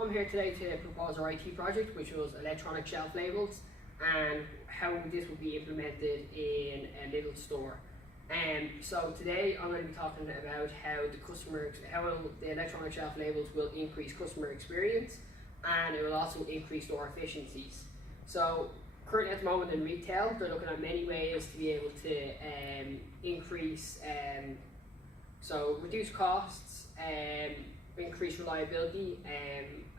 I'm here today to propose our IT project, which was electronic shelf labels and how this would be implemented in a little store. So today I'm going to be talking about how the electronic shelf labels will increase customer experience, and it will also increase store efficiencies. So currently at the moment in retail, they're looking at many ways to be able to increase, so reduce costs, increase reliability,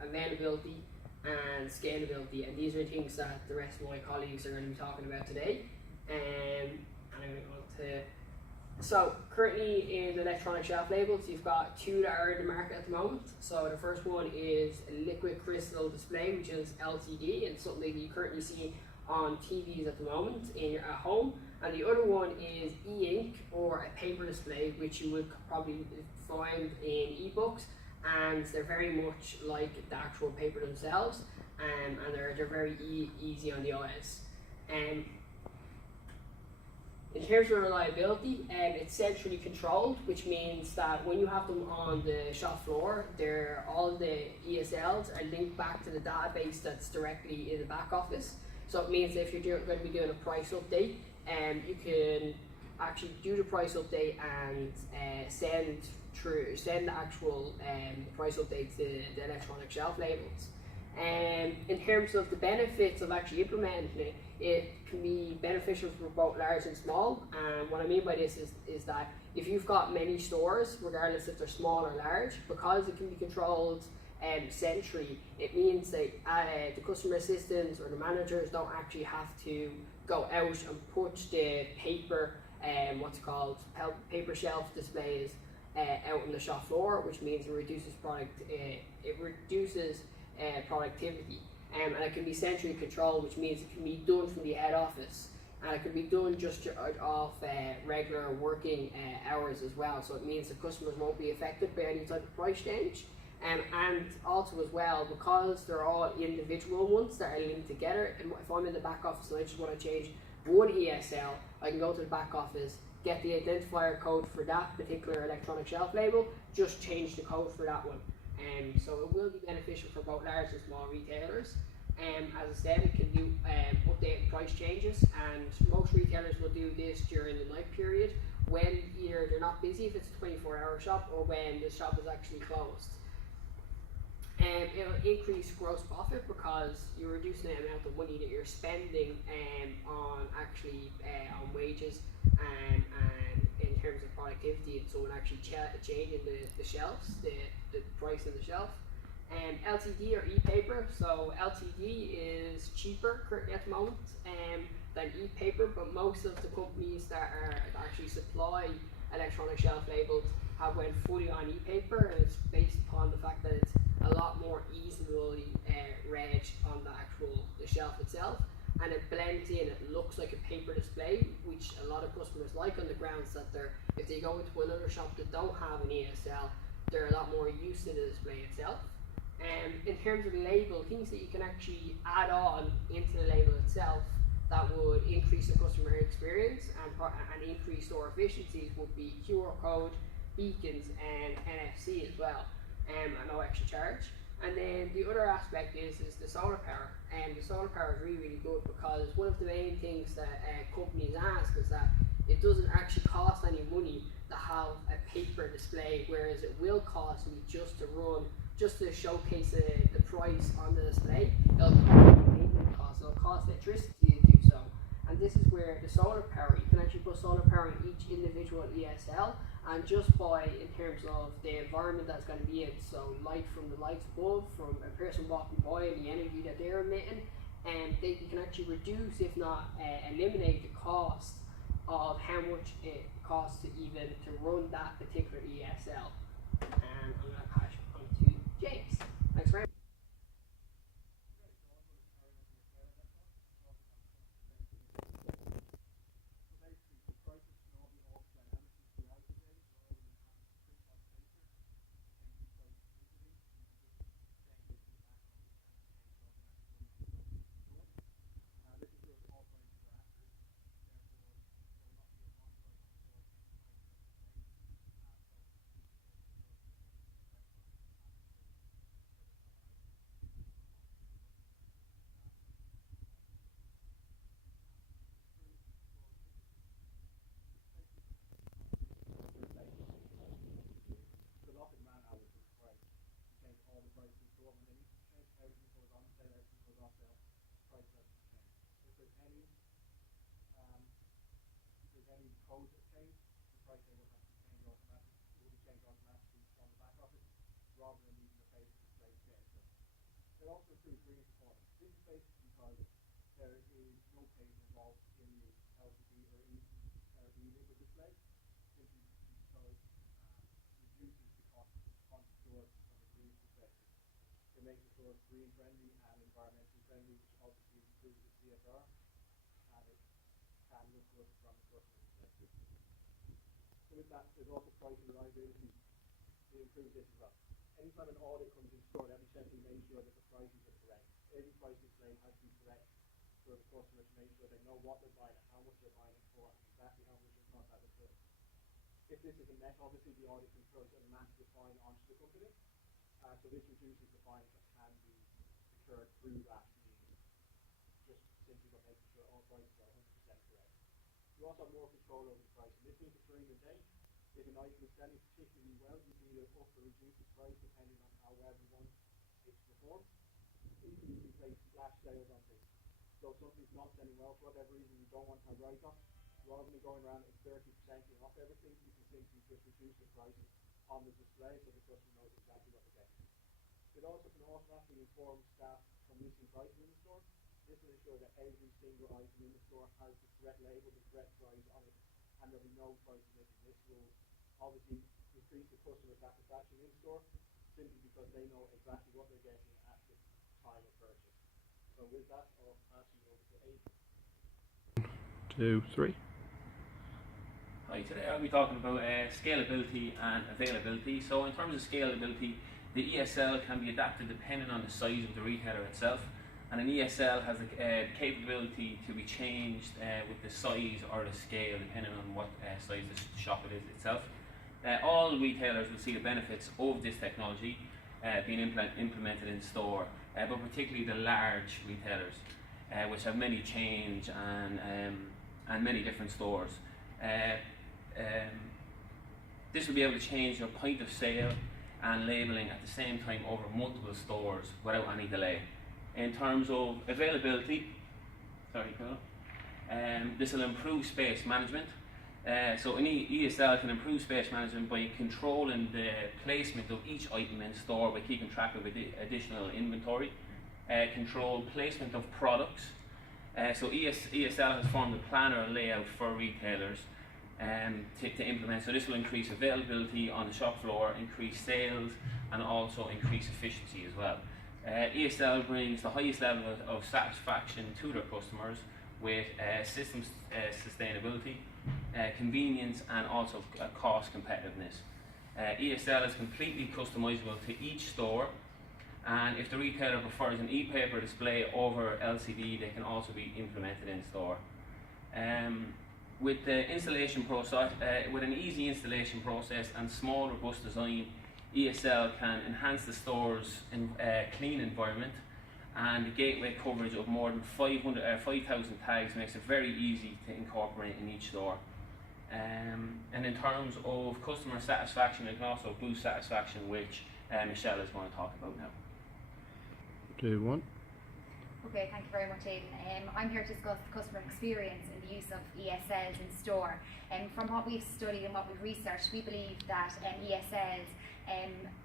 availability and scalability, and these are things that the rest of my colleagues are going to be talking about today. And I'm going to So currently in electronic shelf labels, you've got two that are in the market at the moment. So the first one is a liquid crystal display, which is LCD, and something that you currently see on TVs at the moment at home. And the other one is e-ink, or a paper display, which you would probably find in ebooks, and they're very much like the actual paper themselves, and they're very easy on the eyes. In terms of reliability, it's centrally controlled, which means that when you have them on the shop floor, all the ESLs are linked back to the database that's directly in the back office. So it means that if you're going to be doing a price update, you can actually do the price update and send the actual price update to the electronic shelf labels. In terms of the benefits of actually implementing it, it can be beneficial for both large and small. And what I mean by this is that if you've got many stores, regardless if they're small or large, because it can be controlled centrally, it means that the customer assistants or the managers don't actually have to go out and put the paper, paper shelf displays out on the shop floor, which means it reduces productivity, and it can be centrally controlled, which means it can be done from the head office, and it can be done just off regular working hours as well. So it means the customers won't be affected by any type of price change, and also as well, because they're all individual ones that are linked together. And if I'm in the back office and I just want to change one ESL, I can go to the back office, get the identifier code for that particular electronic shelf label, just change the code for that one. So it will be beneficial for both large and small retailers. As I said, it can do updated price changes, and most retailers will do this during the night period when either they're not busy, if it's a 24-hour shop, or when the shop is actually closed. It'll increase gross profit because you're reducing the amount of money that you're spending on wages and in terms of productivity, and someone actually changing the shelves, the price of the shelf. LCD or e-paper. So LCD is cheaper currently at the moment than e-paper, but most of the companies that actually supply electronic shelf labels have went fully on e-paper, and it's based upon the fact that it's a lot more easily read on the shelf itself, and it blends in. It looks like a paper display, which a lot of customers like, on the grounds that if they go into another shop that don't have an ESL, they're a lot more used to the display itself. In terms of the label, things that you can actually add on into the label itself that would increase the customer experience and increase store efficiencies would be QR code, beacons, and NFC as well, at no extra charge. And then the other aspect is the solar power, and the solar power is really good, because one of the main things that companies ask is that it doesn't actually cost any money to have a paper display, whereas it will cost me just to showcase the price on the display. It'll cost electricity to do so. And this is where the solar power, you can actually put solar power in each individual ESL, and just in terms of the environment that's going to be in, so light from the lights above, from a person walking by, and the energy that they're emitting, and you can actually reduce, if not eliminate, the cost of how much it costs to run that particular ESL. And I'm going to pass it on to James. Thanks very much. improve green performance. This is basically because there is no paper involved in the LCD or e-liquid display, simply because reduces the cost on the store from a green perspective. It makes the stores green friendly and environmentally friendly, which obviously improves the CSR, and it can look good from a customer perspective. So with that, there's also price and reliability to improve this as well. Anytime an audit comes in store, they'll be checking to make sure that the prices are correct. Every price display has to be correct for the customer to make sure they know what they're buying and how much they're buying it for and exactly how much it costs at the store. If this isn't met, obviously the audit can throw a massive fine onto the company. So this reduces the fines that can be incurred through that being just simply by making sure all prices are 100% correct. You also have more control over the price, and this means that during the day, if an item is selling particularly well, you can either up or reduce the price depending on how well you want it to perform. Equally, you can place flash sales on things. So if something's not selling well for whatever reason, you don't want to have write-offs, rather than going around at 30% off everything, you can simply just reduce the price on the display so the customer knows exactly what they're getting. It also can automatically inform staff from missing prices in the store. This will ensure that every single item in the store has the correct label, the correct price on it, and there'll be no prices missing. This will obviously increase the customer satisfaction in store, simply because they know exactly what they're getting at the time of purchase. So with that, I'll pass you over to Aidan. 2, 3. Hi, today I'll be talking about scalability and availability. So in terms of scalability, the ESL can be adapted depending on the size of the retailer itself, and an ESL has the capability to be changed with the size or the scale depending on what size the shop it is itself. All retailers will see the benefits of this technology being implemented in store, but particularly the large retailers, which have many chains and many different stores. This will be able to change your point of sale and labelling at the same time over multiple stores without any delay. In terms of availability, this will improve space management. So an ESL can improve space management by controlling the placement of each item in store by keeping track of additional inventory, control placement of products. So ESL has formed a planner layout for retailers to implement. So this will increase availability on the shop floor, increase sales, and also increase efficiency as well. ESL brings the highest level of satisfaction to their customers with system sustainability, convenience, and also cost competitiveness. ESL is completely customizable to each store, and if the retailer prefers an e-paper display over LCD, they can also be implemented in store. With the installation process, with an easy installation process and small robust design, ESL can enhance the store's clean environment, and the gateway coverage of more than 5,000 tags makes it very easy to incorporate in each store. And in terms of customer satisfaction, it can also boost satisfaction, which Michelle is going to talk about now. 2, 1. Okay, thank you very much, Aidan. I'm here to discuss the customer experience in the use of ESLs in store. From what we've studied and what we've researched, we believe that ESLs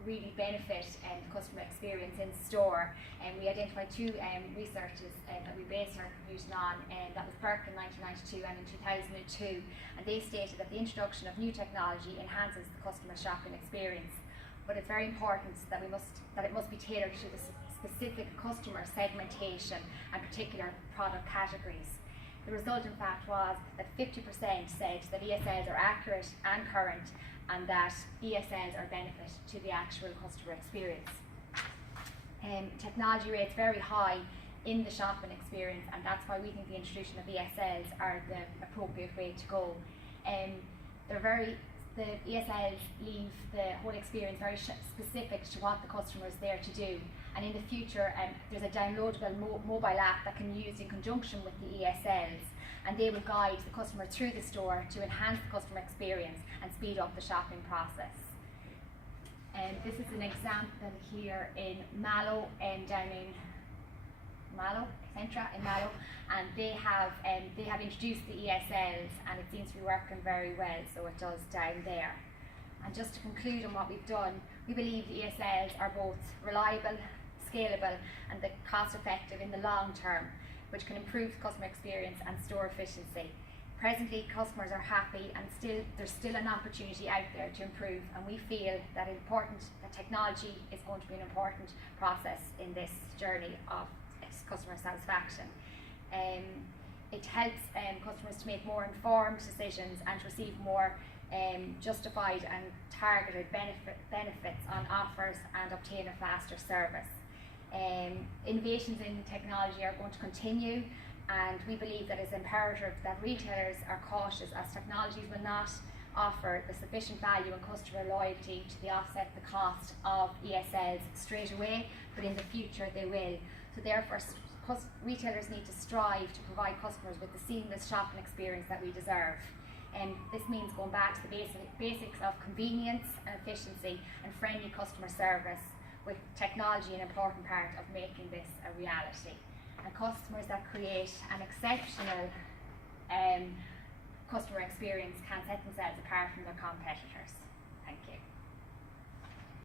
really benefit the customer experience in store. And we identified two researchers that we based our conclusion on, and that was Burke in 1992 and in 2002. And they stated that the introduction of new technology enhances the customer shopping experience, but it's very important that it must be tailored to the specific customer segmentation and particular product categories. The result, in fact, was that 50% said that ESLs are accurate and current, and that ESLs are benefit to the actual customer experience. Technology rates very high in the shopping experience, and that's why we think the introduction of ESLs are the appropriate way to go. The ESLs leave the whole experience very specific to what the customer is there to do. And in the future, there's a downloadable mobile app that can be used in conjunction with the ESLs, and they will guide the customer through the store to enhance the customer experience and speed up the shopping process. This is an example here in Mallow, down in Mallow, Centra in Mallow, and they have introduced the ESLs, and it seems to be working very well, so it does down there. And just to conclude on what we've done, we believe the ESLs are both reliable, scalable and the cost effective in the long term, which can improve customer experience and store efficiency. Presently, customers are happy, and there's still an opportunity out there to improve, and we feel that technology is going to be an important process in this journey of customer satisfaction. It helps customers to make more informed decisions and to receive more justified and targeted benefits on offers and obtain a faster service. Innovations in technology are going to continue, and we believe that it's imperative that retailers are cautious, as technologies will not offer the sufficient value and customer loyalty to offset the cost of ESLs straight away, but in the future they will. So therefore, retailers need to strive to provide customers with the seamless shopping experience that we deserve. This means going back to the basics of convenience and efficiency and friendly customer service, with technology an important part of making this a reality. And customers that create an exceptional customer experience can set themselves apart from their competitors. Thank you.